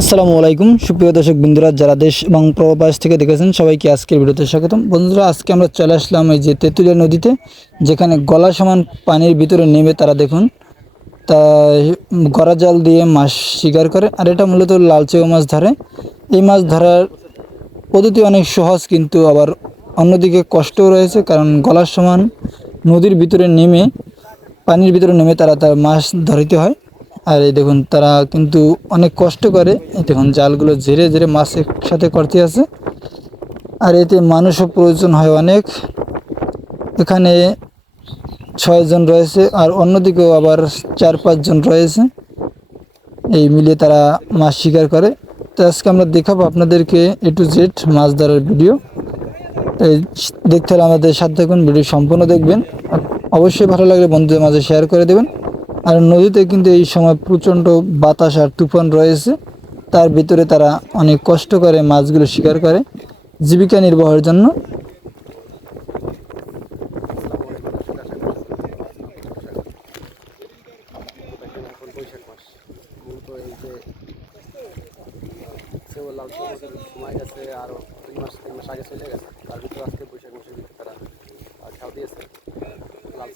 আসসালামু আলাইকুম। সুপ্রিয় দর্শক বন্ধুরা, যারা দেশ এবং প্রবাস থেকে দেখেছেন, সবাইকে আজকের ভিডিওতে স্বাগতম। বন্ধুরা, আজকে আমরা চলে আসলাম এই যে তেঁতুলিয়া নদীতে, যেখানে গলা সমান পানির ভিতরে নেমে তারা দেখুন, তা গড়া জাল দিয়ে মাছ শিকার করে, আর এটা মূলত লালচেও মাছ ধরে। এই মাছ ধরার পদ্ধতি অনেক সহজ, কিন্তু আবার অন্যদিকে কষ্টও রয়েছে, কারণ গলার সমান নদীর ভিতরে নেমে, পানির ভিতরে নেমে তারা তার মাছ ধরিতে হয়। আর এই দেখুন, তারা কিন্তু অনেক কষ্ট করে। এই দেখুন, জালগুলো ঝেড়ে ঝেড়ে মাছ একসাথে করতে আছে। আর এতে মানুষও প্রয়োজন হয় অনেক। এখানে ছয়জন রয়েছে, আর অন্যদিকেও আবার চার পাঁচজন রয়েছে। এই মিলিয়ে তারা মাছ শিকার করে। তো আজকে আমরা দেখাবো আপনাদেরকে এ টু জেড মাছ ধরার ভিডিও। এই দেখতে হলে আমাদের সাথে থাকুন, ভিডিও সম্পূর্ণ দেখবেন। অবশ্যই ভালো লাগলে বন্ধুদের মাঝে শেয়ার করে দেবেন। আর নদীতে কিন্তু এই সময় প্রচণ্ড বাতাস আর তুফান রয়েছে। তার ভিতরে তারা অনেক কষ্ট করে মাছগুলো শিকার করে জীবিকা নির্বাহের জন্য। আগে চলে গেছে তার ভিতরে আজকে বৈশাখ মাসের ভিতরে তারা দিয়েছে লাল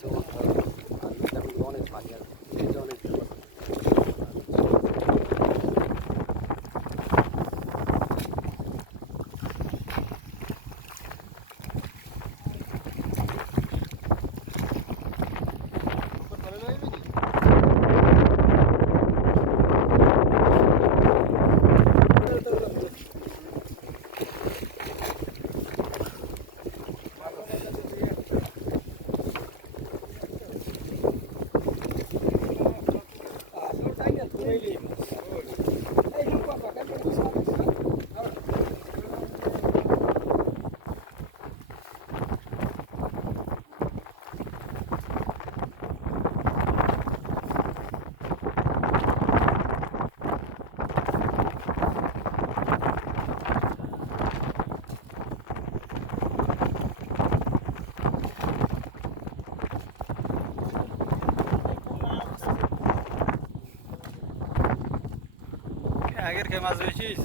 আগের খেয়ে মাছ ধরেছিস?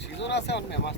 সিজন আছে অন্য মাছ